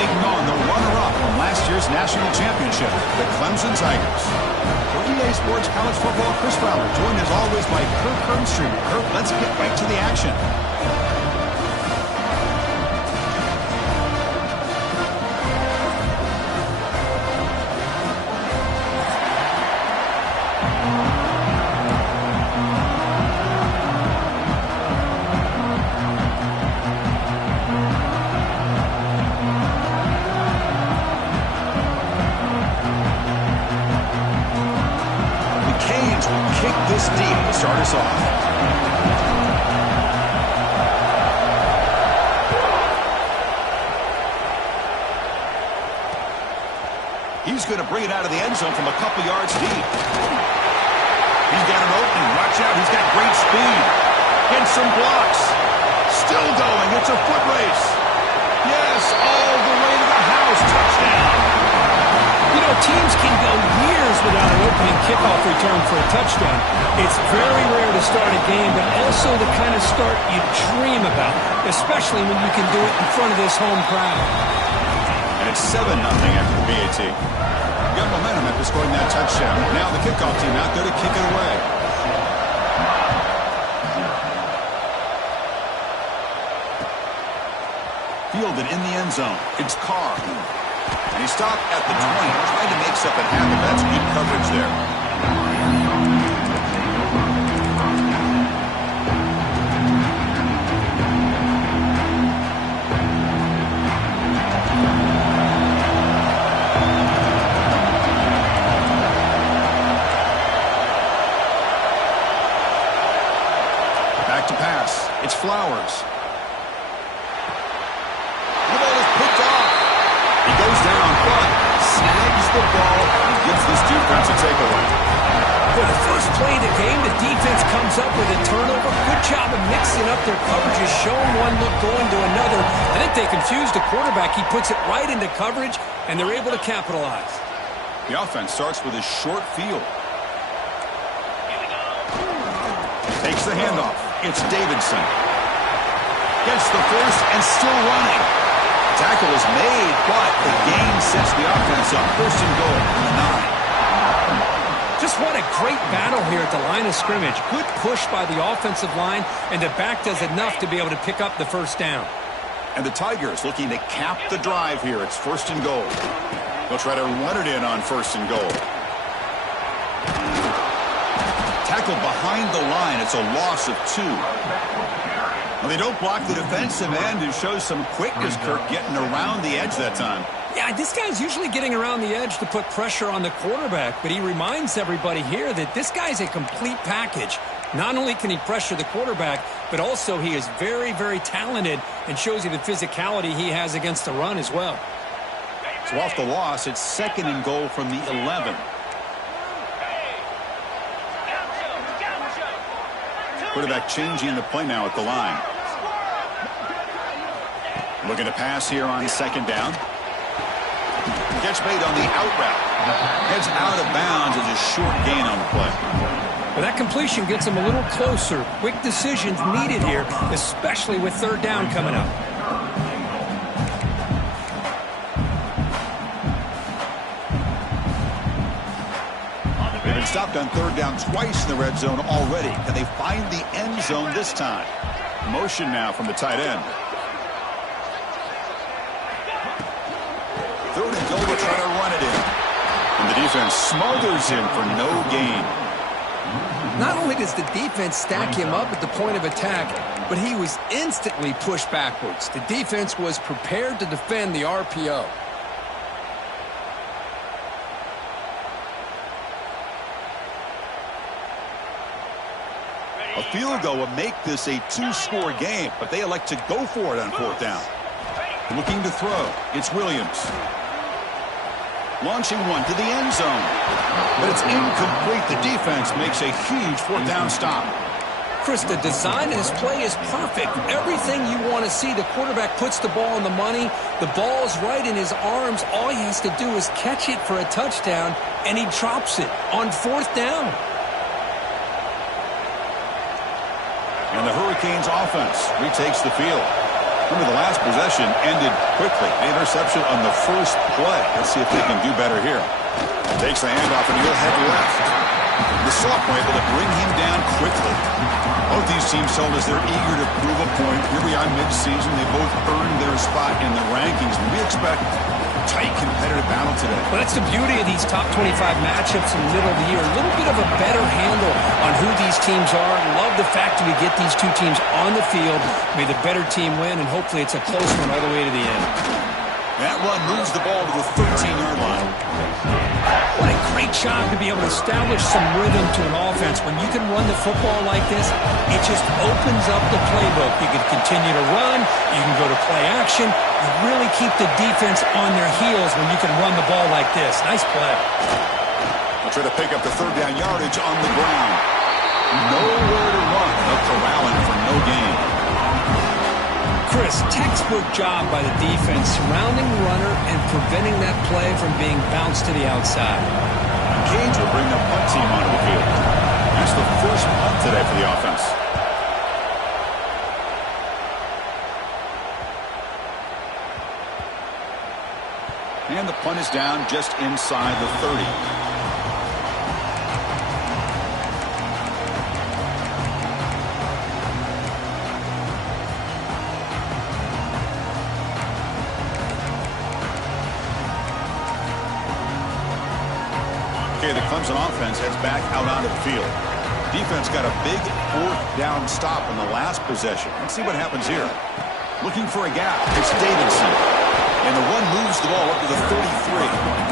taking on the runner-up from last year's national championship, the Clemson Tigers. For EA Sports College Football, Chris Fowler, joined as always by Kirk Herbstreit. Kirk, let's get right to the action. Kick this deep to start us off. He's going to bring it out of the end zone from a couple yards deep. He's got an opening. Watch out. He's got great speed. And some blocks. Still going. It's a foot race. Yes, all the way to the house. Touchdown. You know, teams can go years without an opening kickoff return for a touchdown. It's very rare to start a game, but also the kind of start you dream about, especially when you can do it in front of this home crowd. And it's 7-0 after the BAT. Got momentum after scoring that touchdown. Now the kickoff team out there to kick it away. Fielded in the end zone. It's Carr. And he stopped at the 20, trying to make something happen. That's good coverage there. Back to pass. It's Flowers. The ball is picked off. He goes down on front, snags the ball, and gives this defense a takeaway. For the first play of the game, the defense comes up with a turnover. Good job of mixing up their coverages, showing one look, going to another. I think they confused the quarterback. He puts it right into coverage, and they're able to capitalize. The offense starts with a short field. Takes the handoff. It's Davidson. Gets the first and still running. Tackle is made, but the gain sets the offense up. First and goal from the 9. Just what a great battle here at the line of scrimmage. Good push by the offensive line, and the back does enough to be able to pick up the first down. And the Tigers looking to cap the drive here. It's first and goal. They'll try to run it in on first and goal. Tackled behind the line. It's a loss of 2. Well, they don't block the defensive end and shows some quickness, Kirk, getting around the edge that time. Yeah, this guy's usually getting around the edge to put pressure on the quarterback, but he reminds everybody here that this guy's a complete package. Not only can he pressure the quarterback, but also he is very, very talented and shows you the physicality he has against the run as well. So off the loss, it's second and goal from the 11. Quarterback changing the play now at the line. Looking to pass here on second down. Catch made on the out route. Heads out of bounds as a short gain on the play. Well, that completion gets him a little closer. Quick decisions needed here, especially with third down coming up. They've been stopped on third down twice in the red zone already. Can they find the end zone this time? Motion now from the tight end. Third and goal, to try to run it in. And the defense smothers him for no gain. Not only does the defense stack him up at the point of attack, but he was instantly pushed backwards. The defense was prepared to defend the RPO. A field goal would make this a 2-score game, but they elect to go for it on fourth down. Looking to throw. It's Williams. Launching one to the end zone. But it's incomplete. The defense makes a huge fourth down stop. Chris, the design of this play is perfect. Everything you want to see. The quarterback puts the ball on the money. The ball's right in his arms. All he has to do is catch it for a touchdown, and he drops it on fourth down. And the Hurricanes offense retakes the field. Remember, the last possession ended quickly. The interception on the first play. Let's see if they can do better here. Takes the handoff and he'll head left. The sophomore able to bring him down quickly. Both these teams told us they're eager to prove a point. Here we are mid-season. They both earned their spot in the rankings. We expect a tight competitive battle today. Well, that's the beauty of these top 25 matchups in the middle of the year. A little bit of a better handle on who these teams are. Love the fact that we get these two teams on the field. May the better team win, and hopefully it's a close one all the way to the end. That run moves the ball to the 13-yard line. What a great job to be able to establish some rhythm to an offense. When you can run the football like this, it just opens up the playbook. You can continue to run. You can go to play action. You really keep the defense on their heels when you can run the ball like this. Nice play. They'll try to pick up the third down yardage on the ground. Nowhere to run. They're corralling for no gain. Chris, textbook job by the defense, surrounding the runner and preventing that play from being bounced to the outside. Cage will bring the punt team onto the field. That's the first punt today for the offense. And the punt is down just inside the 30. Okay, the Clemson offense heads back out onto the field. Defense got a big fourth down stop in the last possession. Let's see what happens here. Looking for a gap. It's Davidson. And the one moves the ball up to the 33.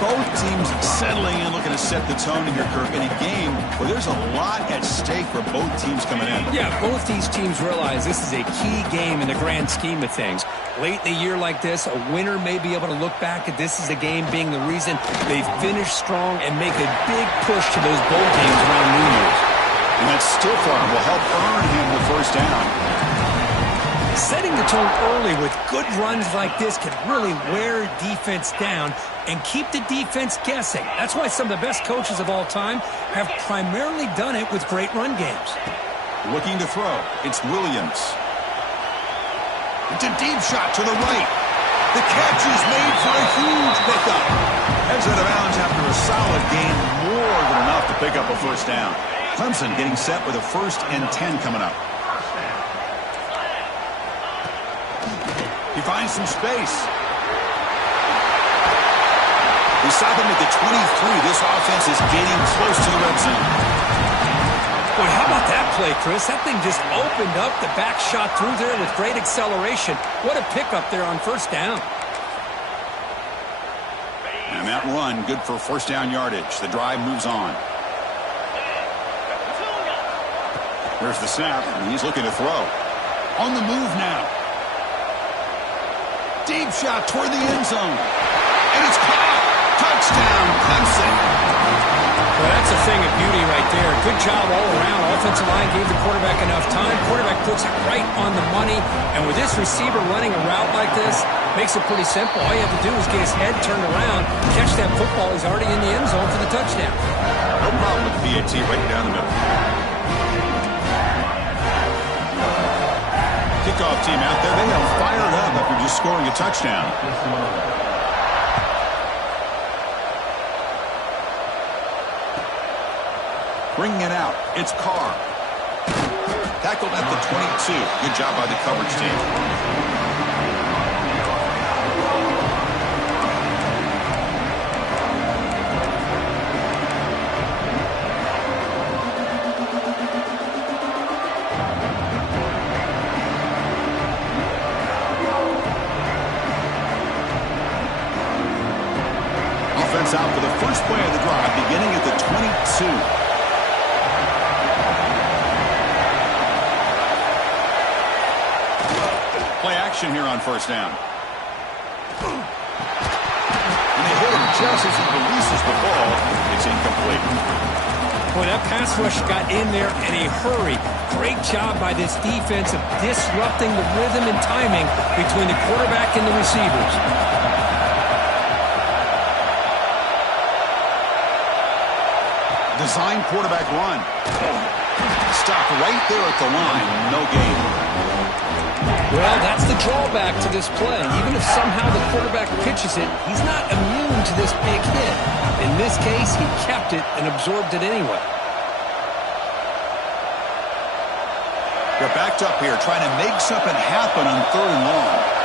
Both teams settling in, looking to set the tone here, Kirk, in a game where there's a lot at stake for both teams coming in. Yeah, both these teams realize this is a key game in the grand scheme of things. Late in the year like this, a winner may be able to look back at this as a game being the reason they finish strong and make a big push to those bowl games around New Year's. And that stiff arm will help earn him the first down. Setting the tone early with good runs like this can really wear defense down and keep the defense guessing. That's why some of the best coaches of all time have primarily done it with great run games. Looking to throw. It's Williams. It's a deep shot to the right. The catch is made for a huge pickup. Heads out of bounds after a solid gain, more than enough to pick up a first down. Clemson getting set with a 1st and 10 coming up. He finds some space. They stop him at the 23. This offense is getting close to the red zone. Boy, how about that play, Chris? That thing just opened up. The back shot through there with great acceleration. What a pickup there on first down. And that run, good for first down yardage. The drive moves on. There's the snap, and he's looking to throw. On the move now. Deep shot toward the end zone. And it's caught. Touchdown, Clemson. Well, that's a thing of beauty right there. Good job all around. Offensive line gave the quarterback enough time. Quarterback puts it right on the money. And with this receiver running a route like this, makes it pretty simple. All you have to do is get his head turned around, catch that football. He's already in the end zone for the touchdown. No problem with the PAT right down the middle. Kickoff team out there. They got fired up after just scoring a touchdown. Bringing it out. It's Carr. Tackled at the 22. Good job by the coverage team. Offense out for the first play of the drive, beginning at the 22. Play action here on first down. And they hit him just as he releases the ball. It's incomplete. Boy, that pass rush got in there in a hurry. Great job by this defense of disrupting the rhythm and timing between the quarterback and the receivers. Design quarterback run. Stop right there at the line. No gain. Well, that's the drawback to this play. Even if somehow the quarterback pitches it, he's not immune to this big hit. In this case, he kept it and absorbed it anyway. They're backed up here, trying to make something happen on 3rd and long.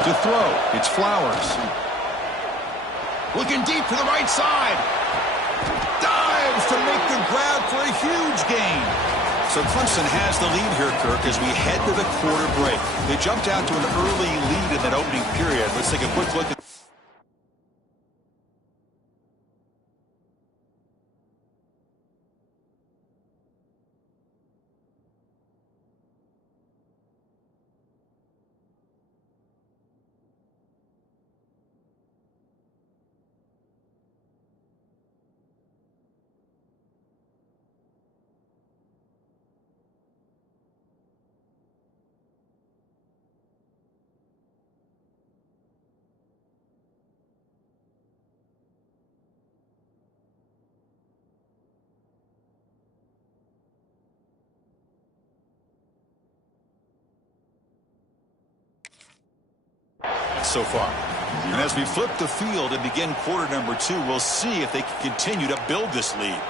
To throw, it's Flowers. Looking deep to the right side. Dives to make the grab for a huge gain. So Clemson has the lead here, Kirk, as we head to the quarter break. They jumped out to an early lead in that opening period. Let's take a quick look at so far. And as we flip the field and begin quarter number 2, we'll see if they can continue to build this lead.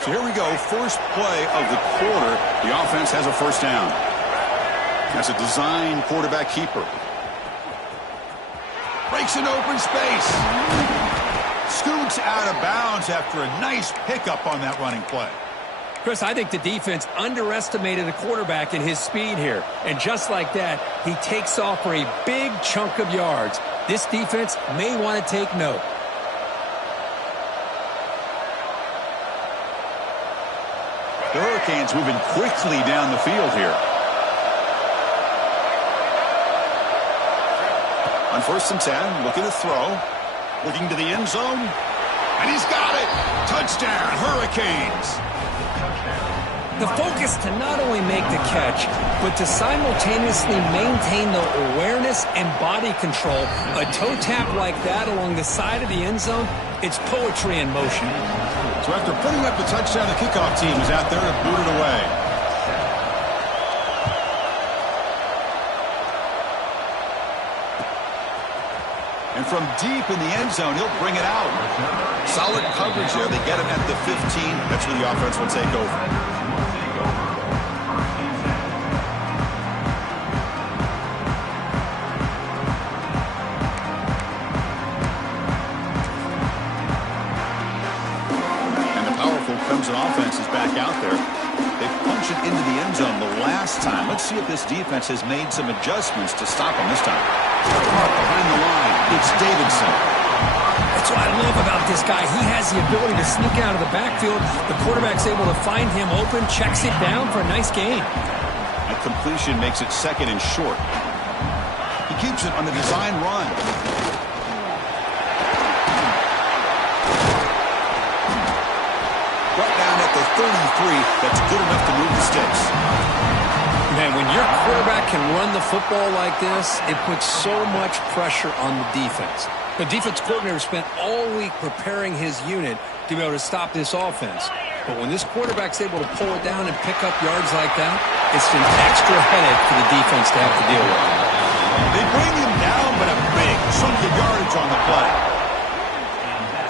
So here we go, first play of the quarter. The offense has a first down. That's a design quarterback keeper. Breaks an open space. Scoots out of bounds after a nice pickup on that running play. Chris, I think the defense underestimated the quarterback in his speed here. And just like that, he takes off for a big chunk of yards. This defense may want to take note. The Hurricanes moving quickly down the field here. On 1st and 10, looking to throw. Looking to the end zone. And he's got it. Touchdown, Hurricanes. The focus to not only make the catch, but to simultaneously maintain the awareness and body control. A toe tap like that along the side of the end zone, it's poetry in motion. So after putting up the touchdown, the kickoff team is out there to boot it away. And from deep in the end zone, he'll bring it out. Solid coverage there. They get him at the 15. That's where the offense will take over. And the powerful Clemson offense is back out there. They punch it into the end zone the last time. Let's see if this defense has made some adjustments to stop him this time. Behind the line, it's Davidson. That's what I love about this guy. He has the ability to sneak out of the backfield. The quarterback's able to find him open, checks it down for a nice gain. A completion makes it 2nd and short. He keeps it on the design run. Brought down at the 33. That's good enough to move the sticks. Man, when your quarterback can run the football like this, it puts so much pressure on the defense. The defense coordinator spent all week preparing his unit to be able to stop this offense. But when this quarterback's able to pull it down and pick up yards like that, it's an extra headache for the defense to have to deal with. They bring him down, but a big chunk of yardage on the play.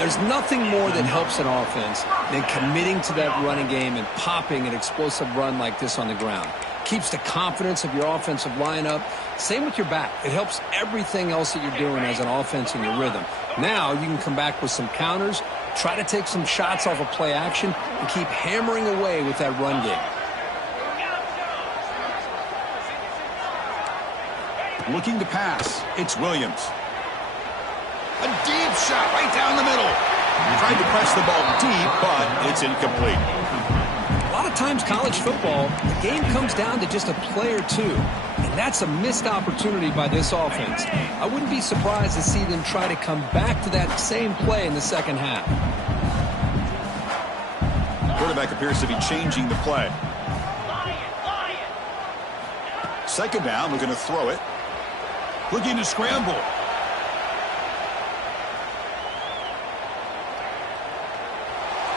There's nothing more that helps an offense than committing to that running game and popping an explosive run like this on the ground. Keeps the confidence of your offensive lineup. Same with your back. It helps everything else that you're doing as an offense in your rhythm. Now you can come back with some counters, try to take some shots off of play action, and keep hammering away with that run game. Looking to pass. It's Williams. A deep shot right down the middle. Tried to press the ball deep, but it's incomplete. A lot of times college football, the game comes down to just a play or two. And that's a missed opportunity by this offense. I wouldn't be surprised to see them try to come back to that same play in the second half. quarterback appears to be changing the play. Second down, we're going to throw it. Looking to scramble.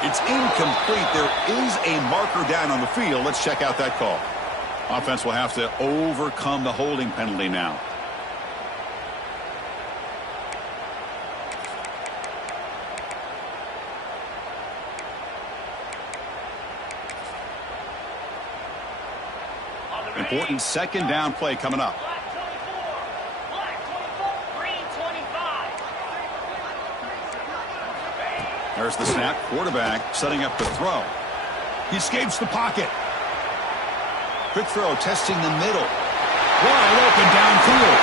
It's incomplete. There is a marker down on the field. Let's check out that call. Offense will have to overcome the holding penalty now. Important second down play coming up. There's the snap. Quarterback setting up the throw. He escapes the pocket. Quick throw, testing the middle. Wide open downfield.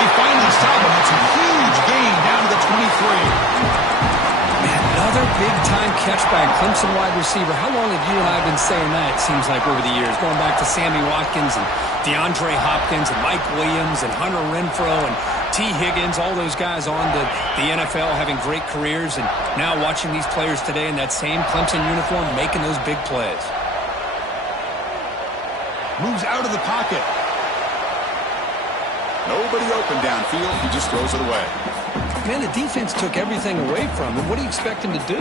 They finally stop him. It's a huge gain down to the 23. Man, another big-time catch by a Clemson wide receiver. How long have you and I been saying that, it seems like, over the years? Going back to Sammy Watkins and DeAndre Hopkins and Mike Williams and Hunter Renfrow and T. Higgins, all those guys on to the NFL having great careers, and now watching these players today in that same Clemson uniform making those big plays. Moves out of the pocket. Nobody open downfield. He just throws it away. Man, the defense took everything away from him. What do you expect him to do?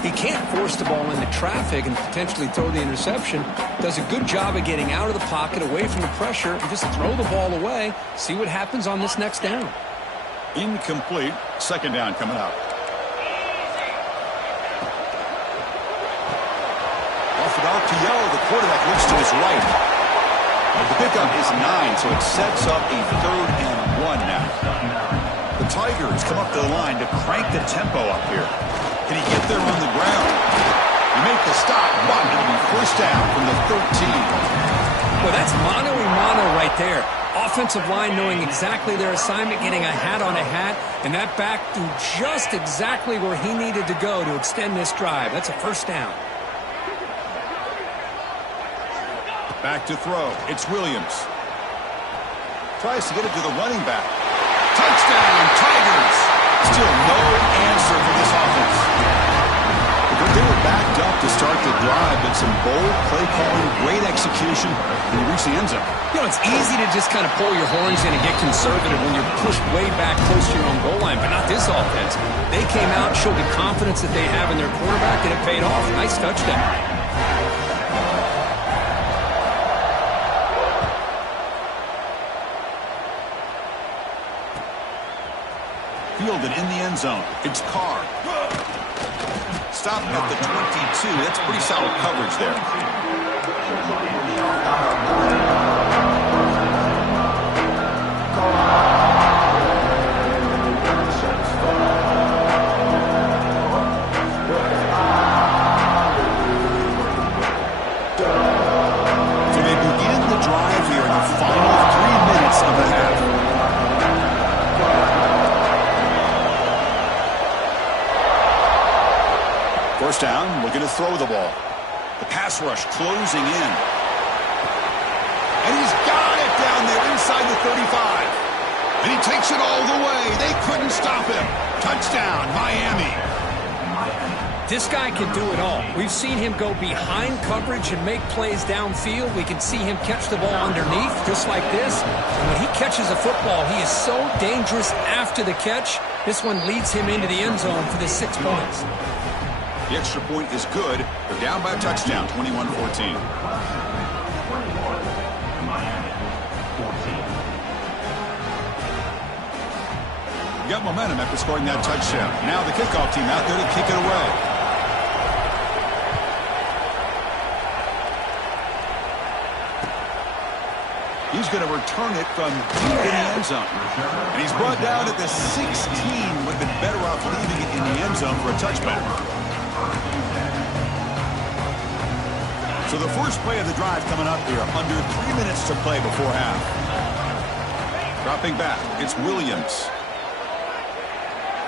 He can't force the ball into traffic and potentially throw the interception. Does a good job of getting out of the pocket, away from the pressure, and just throw the ball away. See what happens on this next down. Incomplete. Second down coming up. Off it out to Yo. The quarterback looks to his right. The pickup is 9, so it sets up a 3rd and 1 now. The Tigers come up to the line to crank the tempo up here. Can he get there on the ground? He make the stop, but it'll be first down from the 13. Well, that's mano-a-mano right there. Offensive line knowing exactly their assignment, getting a hat on a hat, and that back threw just exactly where he needed to go to extend this drive. That's a first down. Back to throw. It's Williams. Tries to get it to the running back. Touchdown, Tigers! Still no answer for this offense. They were backed up to start the drive, but some bold play calling, great execution, and they reach the end zone. You know, it's easy to just kind of pull your horns in and get conservative when you're pushed way back close to your own goal line, but not this offense. They came out, showed the confidence that they have in their quarterback, and it paid off. Nice touchdown. Fielded in the end zone. It's Carr. Stop at the 22. That's pretty solid coverage there. So they begin the drive here in the final 3 minutes of the half. First down, looking to throw the ball. The pass rush closing in. And he's got it down there inside the 35. And he takes it all the way. They couldn't stop him. Touchdown, Miami. This guy can do it all. We've seen him go behind coverage and make plays downfield. We can see him catch the ball underneath, just like this. And when he catches a football, he is so dangerous after the catch. This one leads him into the end zone for the 6 points. The extra point is good. They're down by a touchdown, 21-14. Got momentum after scoring that touchdown. Now the kickoff team out there to kick it away. He's going to return it from deep in the end zone. And he's brought down at the 16. Would have been better off leaving it in the end zone for a touchback. So the first play of the drive coming up here. Under 3 minutes to play before half. Dropping back, it's Williams.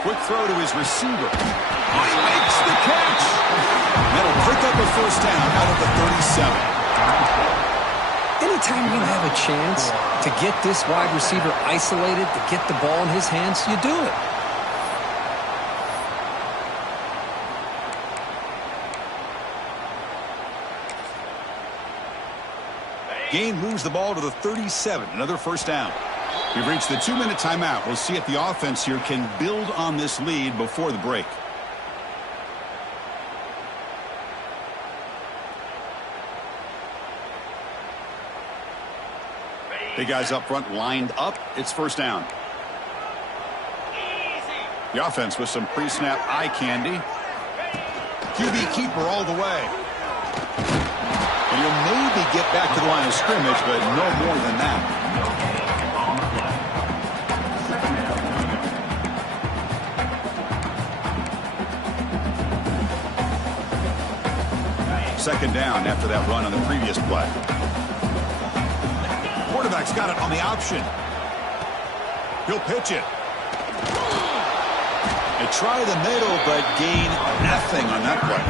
Quick throw to his receiver. Oh, he makes the catch. That'll pick up a first down out of the 37. Anytime you have a chance to get this wide receiver isolated, to get the ball in his hands, you do it. Gain moves the ball to the 37. Another first down. We've reached the 2-minute timeout. We'll see if the offense here can build on this lead before the break. Big guys up front lined up. It's first down. The offense with some pre-snap eye candy. QB keeper all the way. And he'll maybe get back to the line of scrimmage, but no more than that. Second down after that run on the previous play. Quarterback's got it on the option. He'll pitch it. They try the middle, but gain nothing on that play.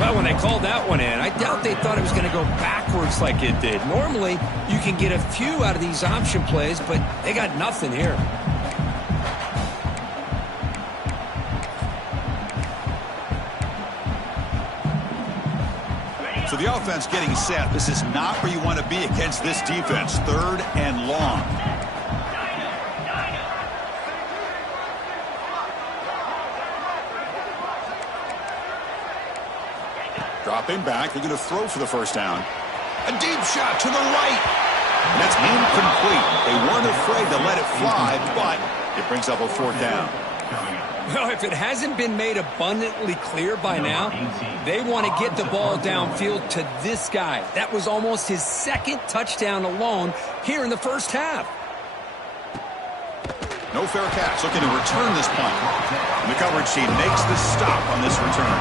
Well, when they called that one in, I doubt they thought it was going to go backwards like it did. Normally, you can get a few out of these option plays, but they got nothing here. So the offense getting set. This is not where you want to be against this defense. Third and long. Dropping back. They're going to throw for the first down. A deep shot to the right. And that's incomplete. They weren't afraid to let it fly, but it brings up a fourth down. Well, if it hasn't been made abundantly clear by now, they want to get the ball downfield to this guy. That was almost his second touchdown alone here in the first half. No fair catch. Looking to return this punt. And the coverage team makes the stop on this return.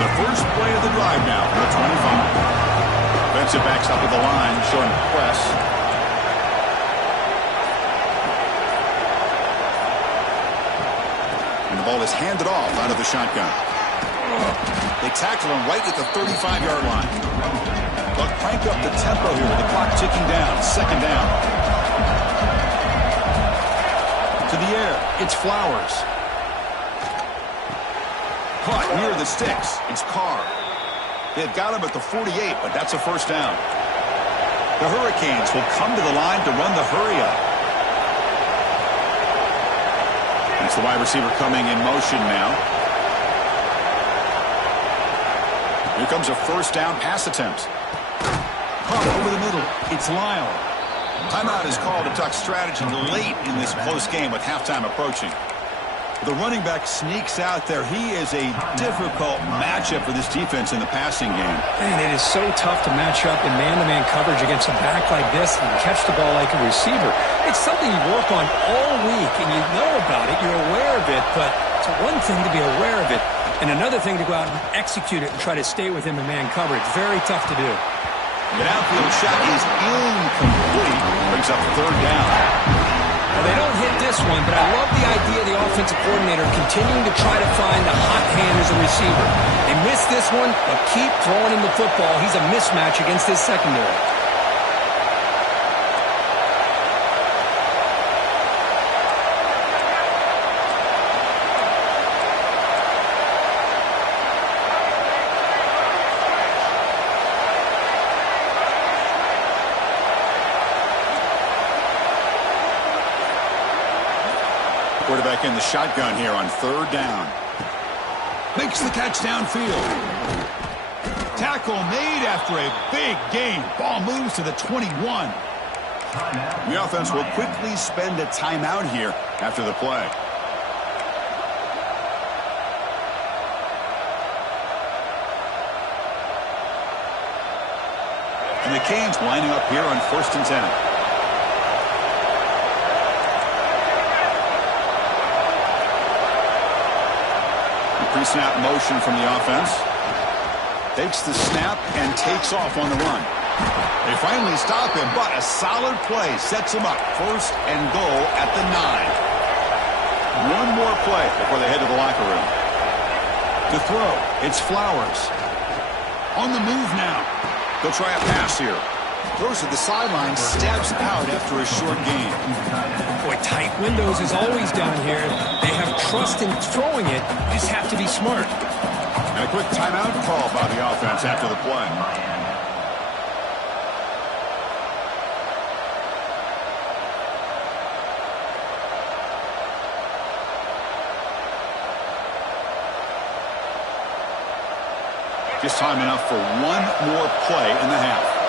The first play of the drive now from the 25. Defensive backs up at the line, showing press. And the ball is handed off out of the shotgun. They tackle him right at the 35-yard line. But crank up the tempo here with the clock ticking down. Second down. To the air, it's Flowers. Caught near the sticks. It's Carr. They had got him at the 48, but that's a first down. The Hurricanes will come to the line to run the hurry up. It's the wide receiver coming in motion now. Here comes a first down pass attempt. Carr over the middle. It's Lyle. Timeout is called to talk strategy late in this close game with halftime approaching. The running back sneaks out there. He is a difficult matchup for this defense in the passing game. Man, it is so tough to match up in man-to-man coverage against a back like this and catch the ball like a receiver. It's something you work on all week, and you know about it. You're aware of it, but it's one thing to be aware of it, and another thing to go out and execute it and try to stay with him in man coverage. Very tough to do. The downfield shot is incomplete. Brings up third down. Well, they don't hit this one, but I love the idea of the offensive coordinator continuing to try to find a hot hand as a receiver. They missed this one, but keep throwing him the football. He's a mismatch against this secondary. Quarterback in the shotgun here on third down. Makes the catch downfield. Tackle made after a big gain. Ball moves to the 21. The offense will quickly spend a timeout here after the play. And the Canes lining up here on 1st and 10. Pre-snap motion from the offense. Takes the snap and takes off on the run. They finally stop him, but a solid play sets him up. 1st and goal at the 9. One more play before they head to the locker room. To throw, it's Flowers. On the move now. They'll try a pass here. Throws to the sideline, steps out after a short gain. Boy, Tight windows as always down here. They have trust in throwing it. You just have to be smart. And a quick timeout call by the offense after the play. Just time enough for one more play in the half.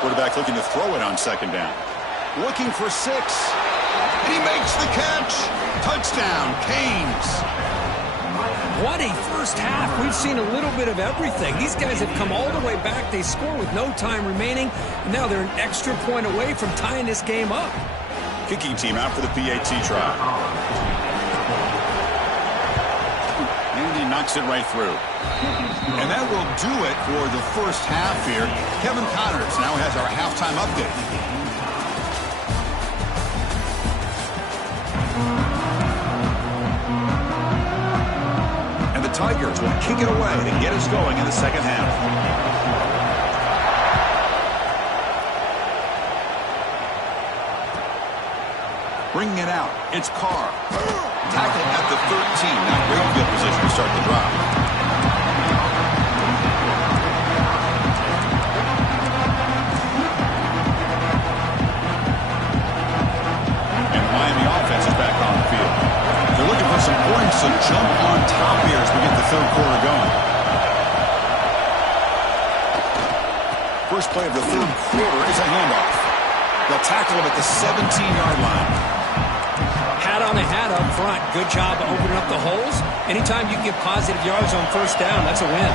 Quarterback looking to throw it on second down. Looking for 6. And he makes the catch. Touchdown, Canes. What a first half. We've seen a little bit of everything. These guys have come all the way back. They score with no time remaining. And now they're an extra point away from tying this game up. Kicking team out for the PAT try. And he knocks it right through. And that will do it for the first half here. Kevin Connors now has our halftime update. And the Tigers will kick it away to get us going in the second half. Bringing it out, it's Carr. Tackle at the 13. Not great field position to start the drive. And the Miami offense is back on the field. They're looking for some points to jump on top here as we get the third quarter going. First play of the third quarter is a handoff. They'll tackle him at the 17-yard line. Hat on a hat up front. Good job of opening up the holes. Anytime you can get positive yards on first down, that's a win.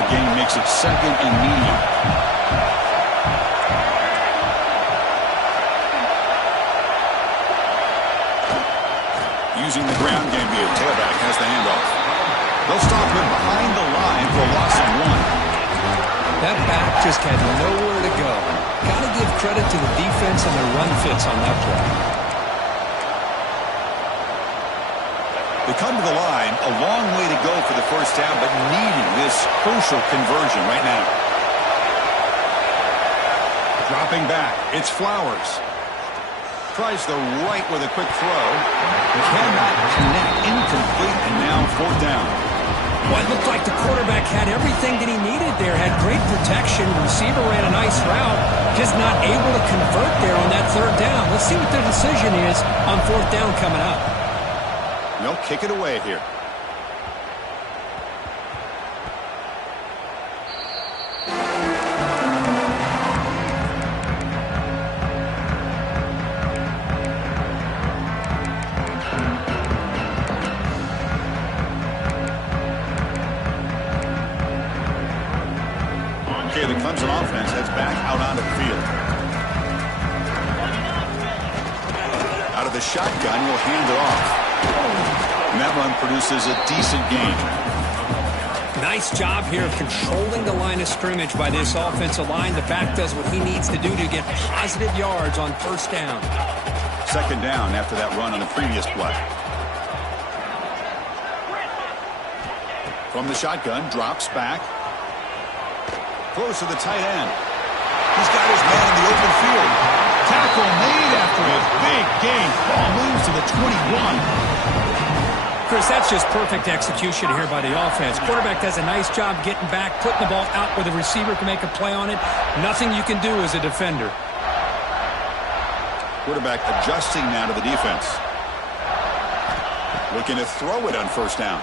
The game makes it second and medium. Using the ground game view, tailback has the handoff. They'll stop him behind the line for a loss of 1. That back just had nowhere to go. Got to give credit to the defense and their run fits on that play. They come to the line, a long way to go for the first down, but needing this crucial conversion right now. Dropping back, it's Flowers. Tries the right with a quick throw. Cannot connect, incomplete, and now fourth down. Well, it looked like the quarterback had everything that he needed there. Had great protection. Receiver ran a nice route. Just not able to convert there on that third down. Let's see what their decision is on fourth down coming up. They'll kick it away here. Okay, the Clemson offense heads back out onto the field. Out of the shotgun, he'll hand it off. And that run produces a decent gain. Nice job here of controlling the line of scrimmage by this offensive line. The back does what he needs to do to get positive yards on first down. Second down after that run on the previous play. From the shotgun, drops back. Throws to the tight end. He's got his man in the open field. Tackle made after a big gain. Ball moves to the 21. Chris, that's just perfect execution here by the offense. Quarterback does a nice job getting back, putting the ball out where the receiver can make a play on it. Nothing you can do as a defender. Quarterback adjusting now to the defense. Looking to throw it on first down.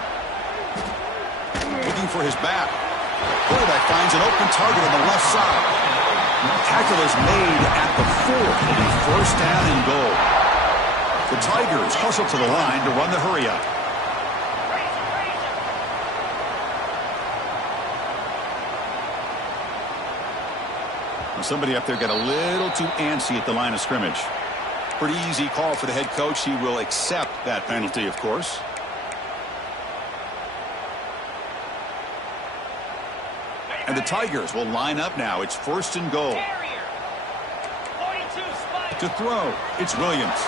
Looking for his back. Quarterback finds an open target on the left side. Tackle is made at the 4. It'll be first down and goal. The Tigers hustle to the line to run the hurry up. Well, somebody up there got a little too antsy at the line of scrimmage. Pretty easy call for the head coach. He will accept that penalty, of course. And the Tigers will line up now. It's first and goal. To throw, it's Williams.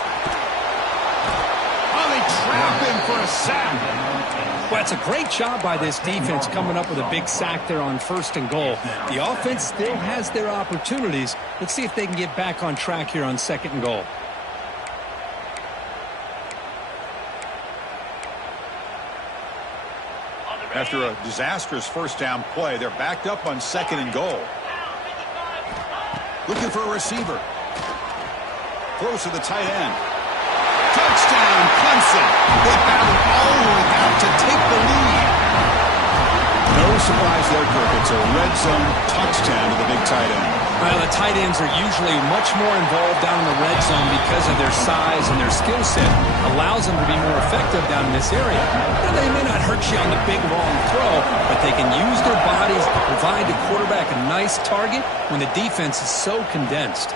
Oh, they trap him for a sack. Well, it's a great job by this defense coming up with a big sack there on 1st and goal. The offense still has their opportunities. Let's see if they can get back on track here on 2nd and goal. After a disastrous 1st down play, they're backed up on 2nd and goal. Looking for a receiver. Throws to the tight end. Touchdown, Clemson. They battled all the way out to take the lead. No surprise there, Kirk. It's a red zone touchdown to the big tight end. Well, the tight ends are usually much more involved down in the red zone because of their size and their skill set. Allows them to be more effective down in this area. Now, they may not hurt you on the big, long throw, but they can use their bodies to provide the quarterback a nice target when the defense is so condensed.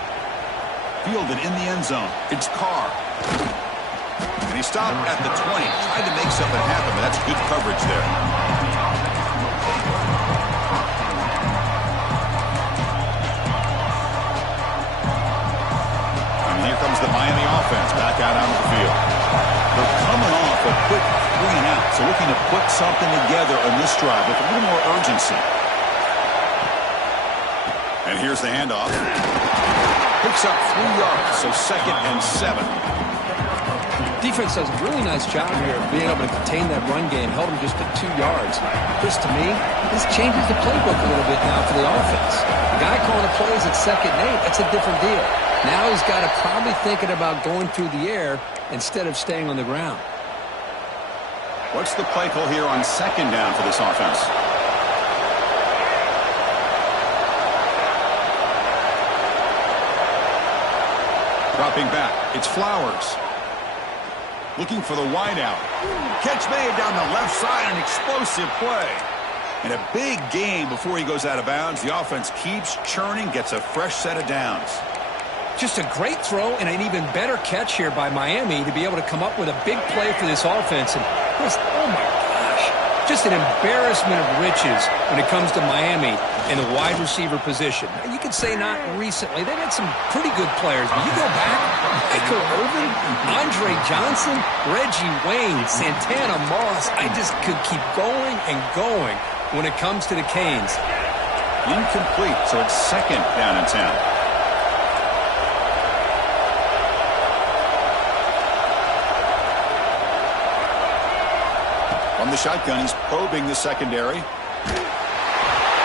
Fielded in the end zone. It's Carr. And he stopped at the 20. Tried to make something happen, but that's good coverage there. Here comes the Miami offense back out onto the field. They're coming off a quick 3-and-out, so looking to put something together on this drive with a little more urgency. And here's the handoff. Picks up 3 yards, so 2nd and 7. Defense does a really nice job here of being able to contain that run game, held them just at 2 yards. Chris, to me, this changes the playbook a little bit now for the offense. The guy calling the plays at 2nd and 8, that's a different deal. Now he's got to probably thinking about going through the air instead of staying on the ground. What's the play call here on 2nd down for this offense? Dropping back, it's Flowers. Looking for the wideout. Catch made down the left side, an explosive play. And a big gain before he goes out of bounds. The offense keeps churning, gets a fresh set of downs. Just a great throw and an even better catch here by Miami to be able to come up with a big play for this offense. And Chris, oh my gosh, just an embarrassment of riches when it comes to Miami in the wide receiver position. Now, you could say not recently. They've had some pretty good players, but you go back, Michael Irvin, Andre Johnson, Reggie Wayne, Santana Moss. I just could keep going and going when it comes to the Canes. Incomplete, so it's 2nd down in 10. From the shotgun, he's probing the secondary.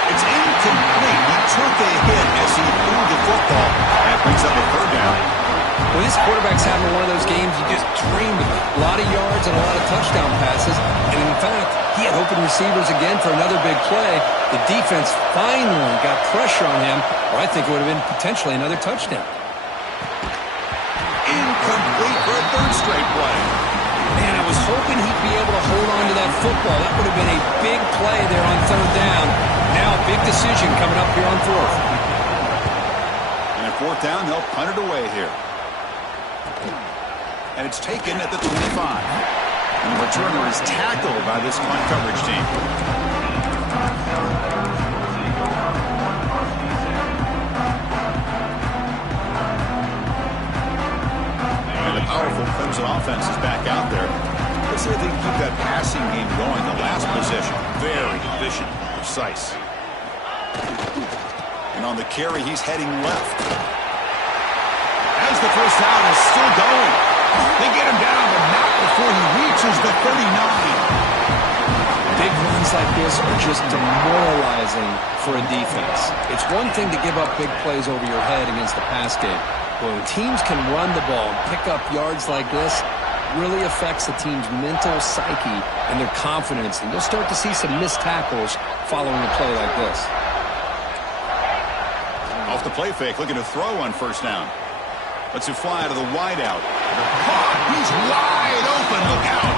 It's incomplete. He took a hit as he threw the football. That brings up a 3rd down. Well, this quarterback's having one of those games you just dream of. A lot of yards and a lot of touchdown passes. And in fact, he had open receivers again for another big play. The defense finally got pressure on him, or I think it would have been potentially another touchdown. Incomplete for a 3rd straight play. Man, I was hoping he'd be able to hold on to that football. That would have been a big play there on 3rd down. Now a big decision coming up here on 4th. And at 4th down, they'll punt it away here. And it's taken at the 25. And the returner is tackled by this punt coverage team. And the powerful Clemson offense is back out there. Let's see if they can keep that passing game going. The last possession, very efficient, precise. And on the carry, he's heading left. As the 1st down is still going. They get him down, but not before he reaches the 39. Big runs like this are just demoralizing for a defense. It's one thing to give up big plays over your head against the pass game. But when teams can run the ball and pick up yards like this, it really affects the team's mental psyche and their confidence. And you'll start to see some missed tackles following a play like this. Off the play fake, looking to throw on 1st down. Lets it fly to the wideout. He's wide open. Look out.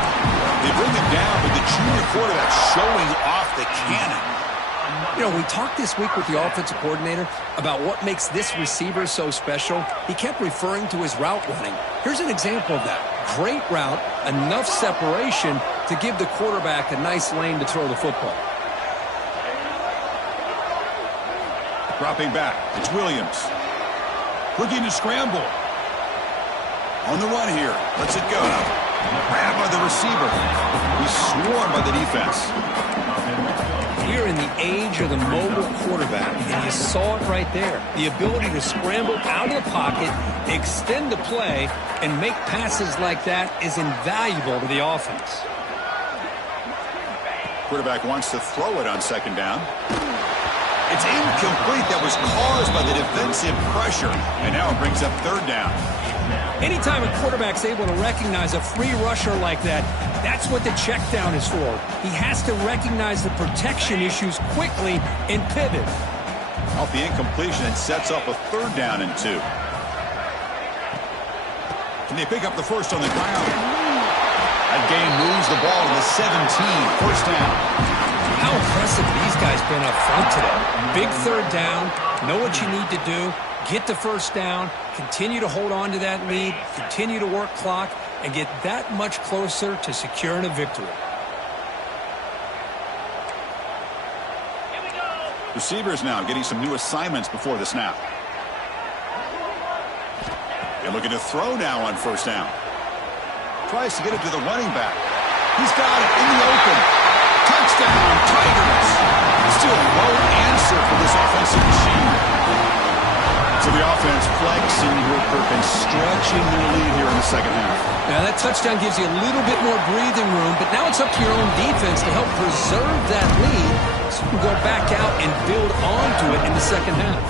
They bring him down, but the junior quarterback showing off the cannon. You know, we talked this week with the offensive coordinator about what makes this receiver so special. He kept referring to his route running. Here's an example of that. Great route, enough separation to give the quarterback a nice lane to throw the football. Dropping back, it's Williams. Looking to scramble. On the run here, lets it go. Grabbed by the receiver. He's swarmed by the defense. We're in the age of the mobile quarterback, and you saw it right there. The ability to scramble out of the pocket, extend the play, and make passes like that is invaluable to the offense. Quarterback wants to throw it on second down. It's incomplete. That was caused by the defensive pressure, and now it brings up third down. Anytime a quarterback's able to recognize a free rusher like that, that's what the check down is for. He has to recognize the protection issues quickly and pivot. Off the incompletion, it sets up a third down and 2. Can they pick up the first on the ground? That gain moves the ball to the 17. First down. How impressive these guys been up front today. Big third down, know what you need to do, get the first down, continue to hold on to that lead, continue to work clock, and get that much closer to securing a victory. Receivers now getting some new assignments before the snap. They're looking to throw now on first down. Tries to get it to the running back. He's got it in the open. Touchdown, Tigers. Still no answer for this offensive machine. So the offense flexing here, Kirk, and stretching their lead here in the second half. Now that touchdown gives you a little bit more breathing room, but now it's up to your own defense to help preserve that lead so you can go back out and build onto it in the second half.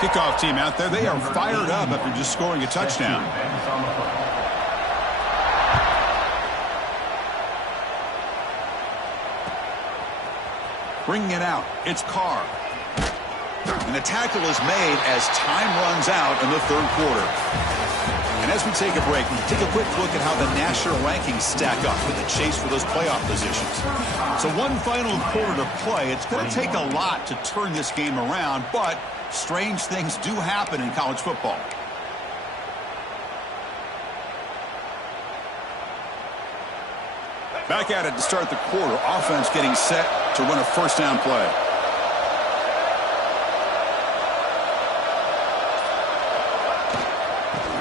Kickoff team out there, they are fired up after just scoring a touchdown. Bringing it out, it's Carr. And the tackle is made as time runs out in the third quarter. And as we take a break, we take a quick look at how the national rankings stack up in the chase for those playoff positions. So one final quarter to play. It's going to take a lot to turn this game around, but strange things do happen in college football. Back at it to start the quarter. Offense getting set to run a first down play.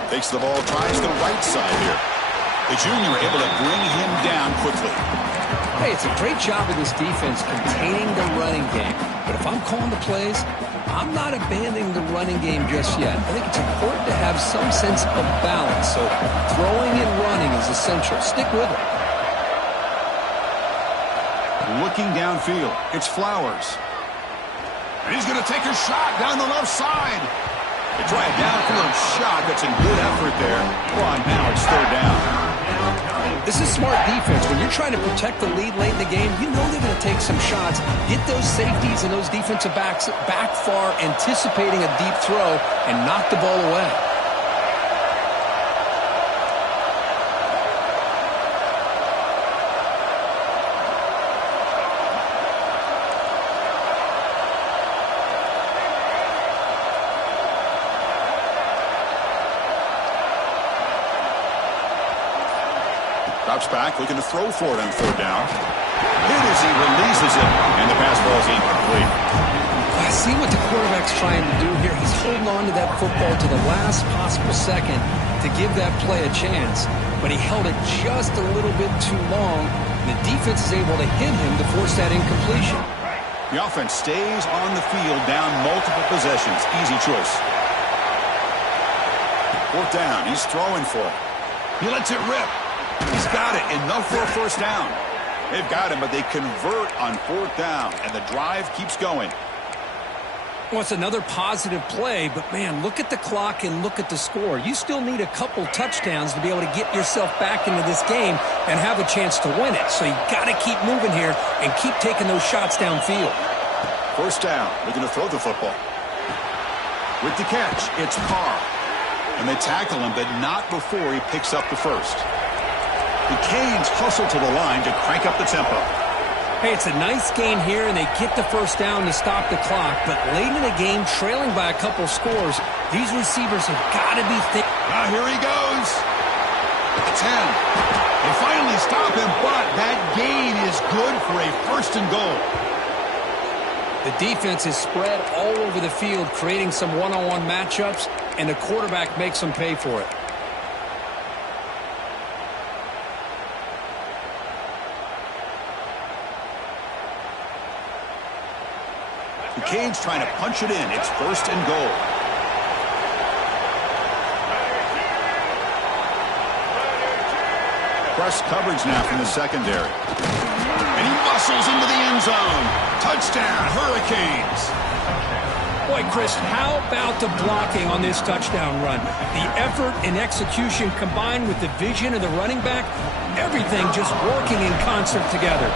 Takes the ball, tries the right side here. The junior able to bring him down quickly. Hey, it's a great job of this defense containing the running game. But if I'm calling the plays, I'm not abandoning the running game just yet. I think it's important to have some sense of balance. So throwing and running is essential. Stick with it. Looking downfield, it's Flowers. And he's going to take a shot down the left side. They try a downfield shot. That's a good effort there. But now it's third down. This is smart defense. When you're trying to protect the lead late in the game, you know they're going to take some shots. Get those safeties and those defensive backs back far, anticipating a deep throw, and knock the ball away. Drops back, looking to throw for it on third down. Hit as he releases it, and the pass ball is incomplete. I see what the quarterback's trying to do here. He's holding on to that football to the last possible second to give that play a chance. But he held it just a little bit too long. The defense is able to hit him to force that incompletion. The offense stays on the field, down multiple possessions. Easy choice. Fourth down, he's throwing for it. He lets it rip. He's got it, enough for a first down. They've got him, but they convert on fourth down, and the drive keeps going. Well, it's another positive play, but, man, look at the clock and look at the score. You still need a couple touchdowns to be able to get yourself back into this game and have a chance to win it. So you got to keep moving here and keep taking those shots downfield. First down, looking to throw the football. With the catch, it's Carr. And they tackle him, but not before he picks up the first. The Canes hustle to the line to crank up the tempo. Hey, it's a nice gain here, and they get the first down to stop the clock. But late in the game, trailing by a couple scores, these receivers have got to be thinking. Now here he goes. 10. They finally stop him, but that gain is good for a first and goal. The defense is spread all over the field, creating some one-on-one matchups, and the quarterback makes them pay for it. The Canes trying to punch it in. It's 1st and goal. Press coverage now from the secondary. And he muscles into the end zone. Touchdown, Hurricanes. Boy, Chris, how about the blocking on this touchdown run? The effort and execution combined with the vision of the running back, everything just working in concert together.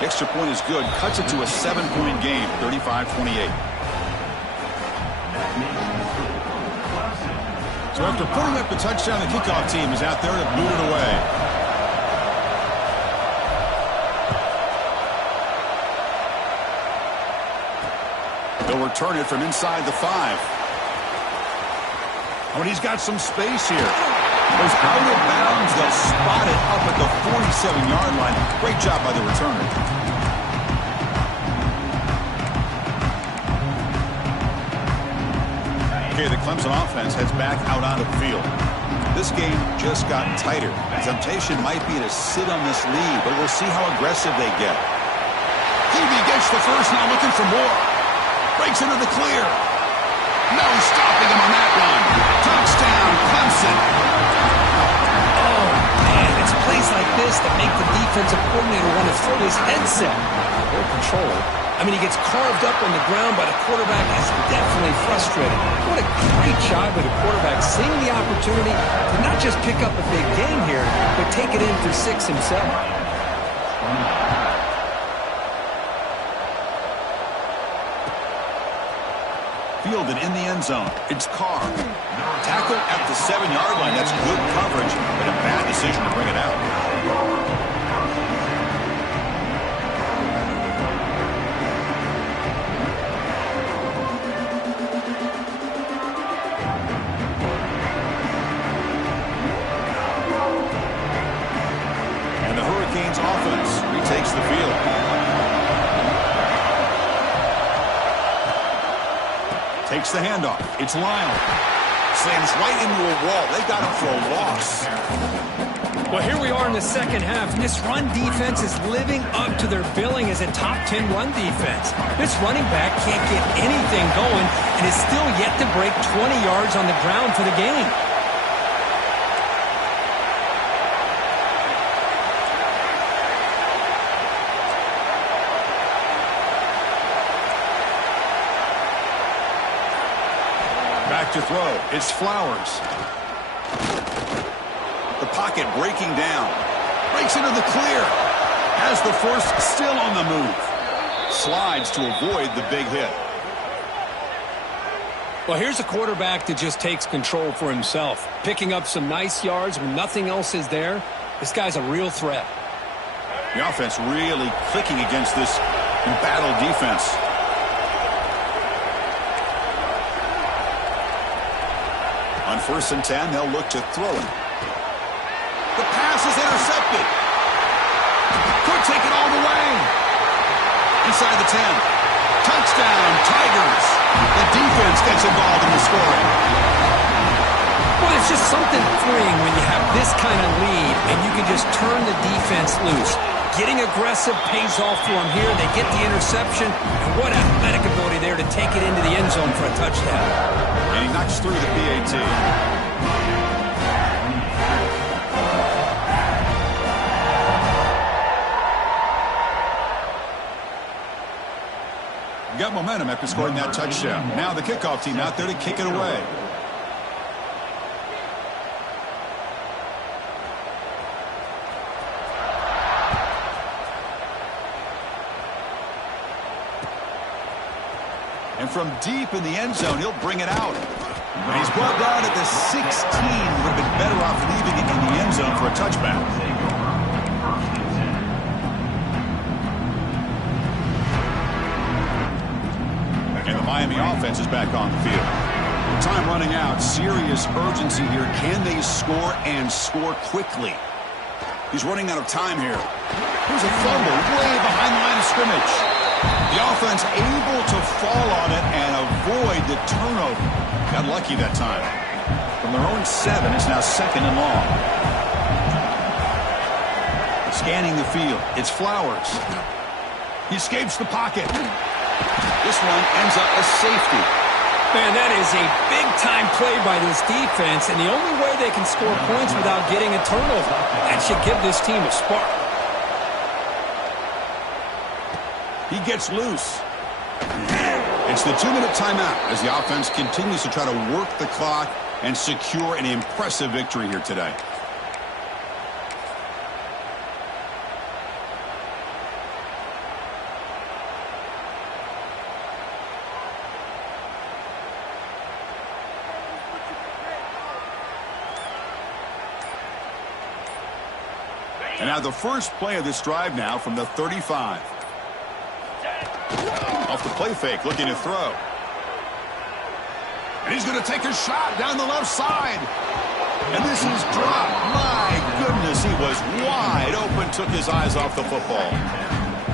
Extra point is good. Cuts it to a 7-point game, 35-28. So after putting up the touchdown, the kickoff team is out there to boot it away. They'll return it from inside the 5. Oh, and he's got some space here. Goes out of bounds. They'll spot it up at the 47-yard line. Great job by the returner. Okay, the Clemson offense heads back out onto the field. This game just got tighter. Temptation might be to sit on this lead, but we'll see how aggressive they get. Hebe gets the first, now looking for more. Breaks into the clear. No stopping him on that one. Touchdown, Clemson. Oh, man, it's plays like this that make the defensive coordinator want to throw his headset. Full control. I mean, he gets carved up on the ground, but the quarterback is definitely frustrated. What a great job by the quarterback, seeing the opportunity to not just pick up a big game here, but take it in for 6 himself. Fielded in the end zone. It's Carr. Tackle at the 7-yard line. That's good coverage, but a bad decision to bring it out. And the Hurricanes offense retakes the field. Takes the handoff. It's Lyle. Slams right into a wall. They got him for a loss. Well, here we are in the second half. This run defense is living up to their billing as a top 10 run defense. This running back can't get anything going and is still yet to break 20 yards on the ground for the game. Back to throw. It's Flowers. The pocket breaking down. Breaks into the clear. Has the force still on the move. Slides to avoid the big hit. Well, here's a quarterback that just takes control for himself. Picking up some nice yards when nothing else is there. This guy's a real threat. The offense really clicking against this embattled defense. On 1st and 10, they'll look to throw it. The pass is intercepted. Could take it all the way. Inside the 10. Touchdown, Tigers. The defense gets involved in the scoring. Well, it's just something freeing when you have this kind of lead and you can just turn the defense loose. Getting aggressive pays off for them here. They get the interception. And what athletic ability there to take it into the end zone for a touchdown. And he knocks through the PAT. Got momentum after scoring that touchdown. Now the kickoff team out there to kick it away. And from deep in the end zone, he'll bring it out. And he's brought down at the 16. Would have been better off leaving it in the end zone for a touchback. And the Miami offense is back on the field. Time running out. Serious urgency here. Can they score and score quickly? He's running out of time here. Here's a fumble way behind the line of scrimmage. The offense able to fall on it and avoid the turnover. Got lucky that time. From their own 7, it's now 2nd and long. Scanning the field. It's Flowers. He escapes the pocket. This one ends up a safety. Man, that is a big-time play by this defense, and the only way they can score points without getting a turnover. That should give this team a spark. He gets loose. It's the 2-minute timeout as the offense continues to try to work the clock and secure an impressive victory here today. And now the first play of this drive now from the 35. Off the play fake, looking to throw. And he's going to take a shot down the left side. And this is dropped. My goodness, he was wide open, took his eyes off the football.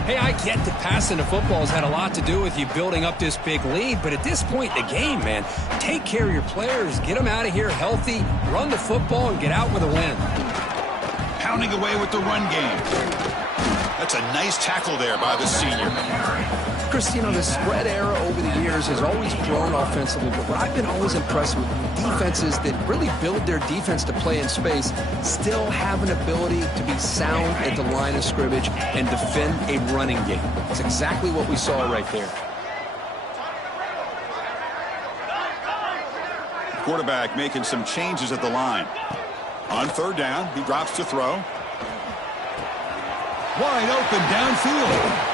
Hey, I get that passing the football has had a lot to do with you building up this big lead, but at this point in the game, man, take care of your players, get them out of here healthy, run the football, and get out with a win. Pounding away with the run game. That's a nice tackle there by the senior. Chris, you know, the spread era over the years has always grown offensively, but what I've been always impressed with defenses that really build their defense to play in space still have an ability to be sound at the line of scrimmage and defend a running game. That's exactly what we saw right there. Quarterback making some changes at the line. On 3rd down, he drops to throw. Wide open downfield.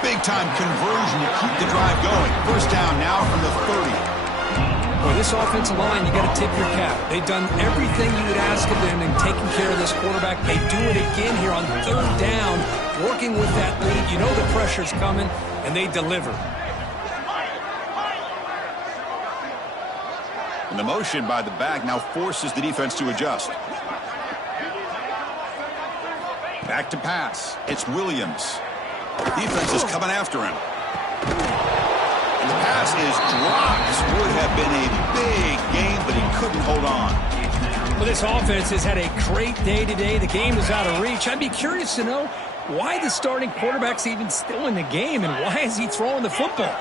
Big-time conversion to keep the drive going. First down now from the 30. Well, this offensive line, you got to tip your cap. They've done everything you would ask of them in taking care of this quarterback. They do it again here on 3rd down, working with that lead. You know the pressure's coming, and they deliver. And the motion by the back now forces the defense to adjust. Back to pass. It's Williams. Defense is coming after him. And the pass is dropped. This would have been a big game, but he couldn't hold on. Well, this offense has had a great day today. The game is out of reach. I'd be curious to know why the starting quarterback's even still in the game, and why is he throwing the football?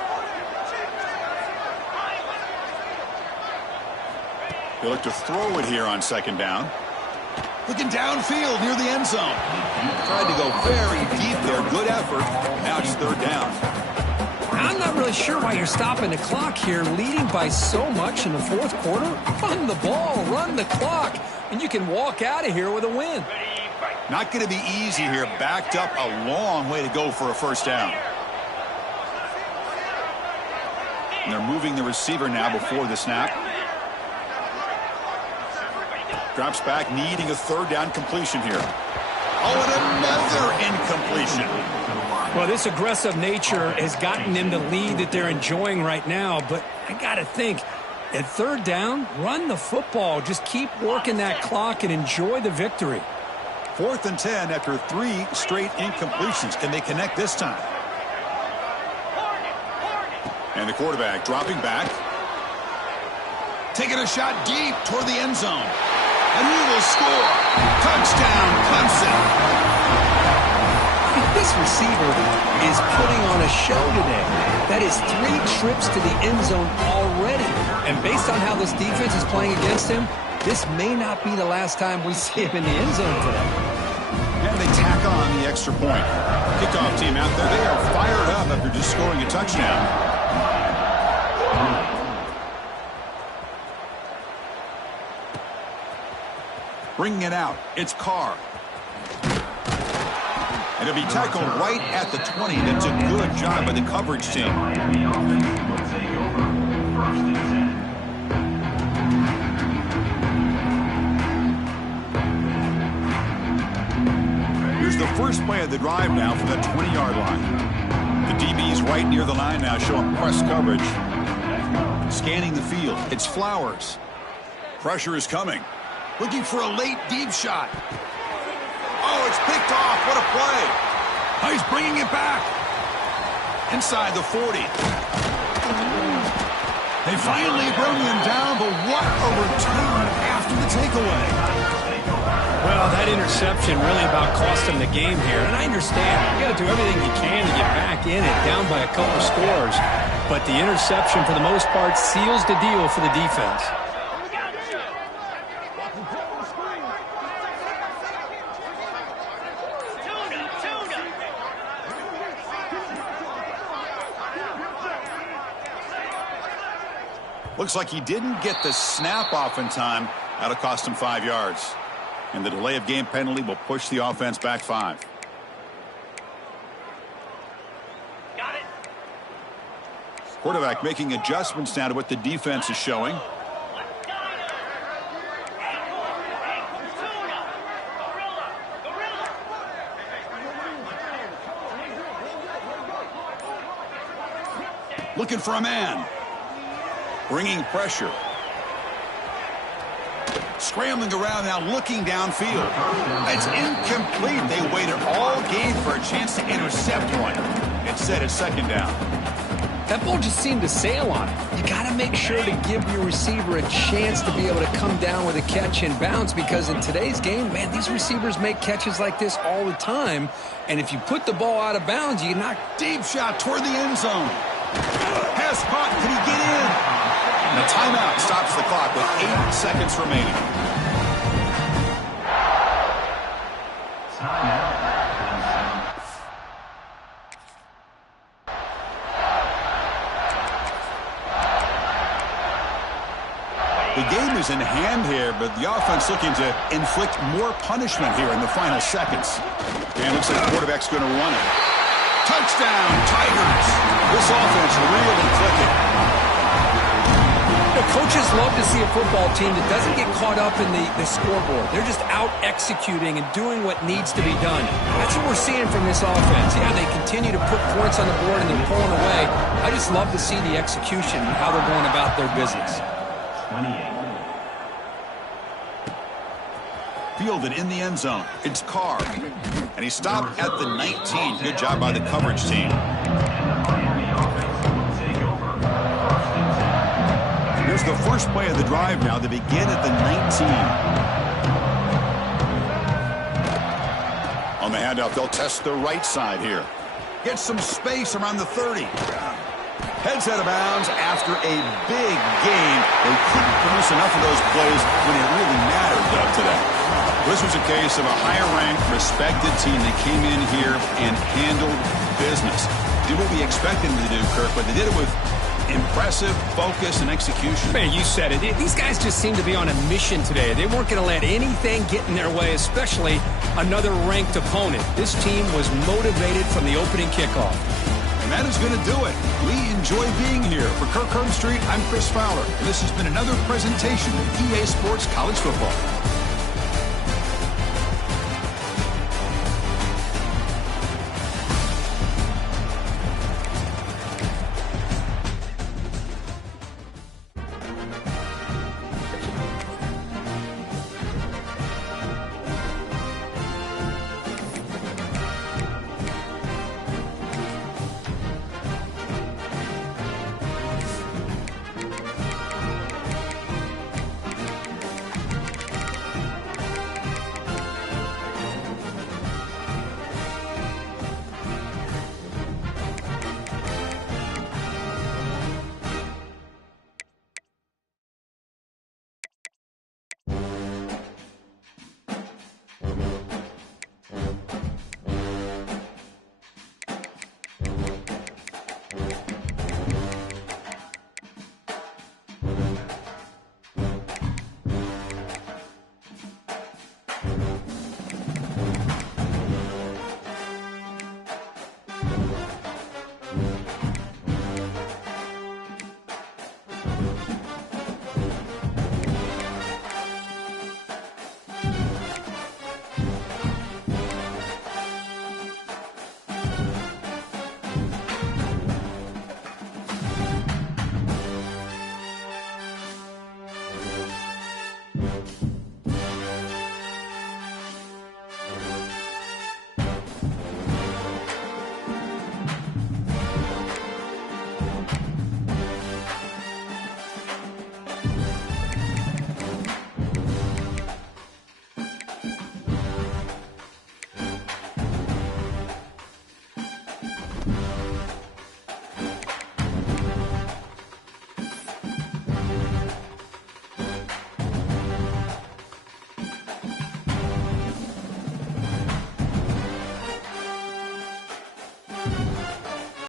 They look to throw it here on 2nd down. Looking downfield near the end zone. Tried to go very deep there. Good effort. Now it's 3rd down. I'm not really sure why you're stopping the clock here, leading by so much in the 4th quarter. Run the ball, run the clock, and you can walk out of here with a win. Not going to be easy here. Backed up a long way to go for a 1st down. And they're moving the receiver now before the snap. Drops back, needing a 3rd down completion here. Oh, and another incompletion. Well, this aggressive nature has gotten them the lead that they're enjoying right now, but I got to think, at 3rd down, run the football. Just keep working that clock and enjoy the victory. 4th and 10 after 3 straight incompletions. Can they connect this time? And the quarterback dropping back. Taking a shot deep toward the end zone. And he will score. Touchdown, Clemson. This receiver is putting on a show today. That is 3 trips to the end zone already. And based on how this defense is playing against him, this may not be the last time we see him in the end zone today. And they tack on the extra point. Kickoff team out there. They are fired up after just scoring a touchdown. Bringing it out, it's Carr. And it'll be tackled right at the 20. That's a good job by the coverage team. Here's the first play of the drive now from the 20-yard line. The DB's right near the line now, showing press coverage. Scanning the field, it's Flowers. Pressure is coming. Looking for a late deep shot. Oh, it's picked off. What a play. Oh, he's bringing it back. Inside the 40. They finally bring him down, but what a return after the takeaway. Well, that interception really about cost him the game here. And I understand. You got to do everything you can to get back in it, down by a couple scores. But the interception, for the most part, seals the deal for the defense. Looks like he didn't get the snap off in time. That'll cost him 5 yards. And the delay of game penalty will push the offense back 5. Got it. Quarterback making adjustments now to what the defense is showing. Looking for a man. Bringing pressure. Scrambling around now, looking downfield. It's incomplete. They waited all game for a chance to intercept one. Instead, it's second down. That ball just seemed to sail on it. You got to make sure to give your receiver a chance to be able to come down with a catch and bounce, because in today's game, man, these receivers make catches like this all the time. And if you put the ball out of bounds, you knock. Deep shot toward the end zone. Pass caught. Can he get in? And a timeout stops the clock with 8 seconds remaining. The game is in hand here, but the offense looking to inflict more punishment here in the final seconds. And looks like the quarterback's going to run it. Touchdown, Tigers! This offense really clicking. The coaches love to see a football team that doesn't get caught up in the scoreboard. They're just out executing and doing what needs to be done. That's what we're seeing from this offense. Yeah, they continue to put points on the board and they're pulling away. I just love to see the execution and how they're going about their business. 28. Fielded in the end zone. It's Carr. And he stopped at the 19. Good job by the coverage team. Here's the first play of the drive now. They begin at the 19. On the handoff, they'll test the right side here. Get some space around the 30. Heads out of bounds after a big game. They couldn't produce enough of those plays when it really mattered, Doug, today. This was a case of a higher-ranked, respected team that came in here and handled business. Did what we expected them to do, Kirk, but they did it with impressive focus and execution. Man, you said it. These guys just seem to be on a mission today. They weren't going to let anything get in their way, especially another ranked opponent. This team was motivated from the opening kickoff. And that is going to do it. We enjoy being here. For Kirk Herbstreit, I'm Chris Fowler. And this has been another presentation of EA Sports College Football.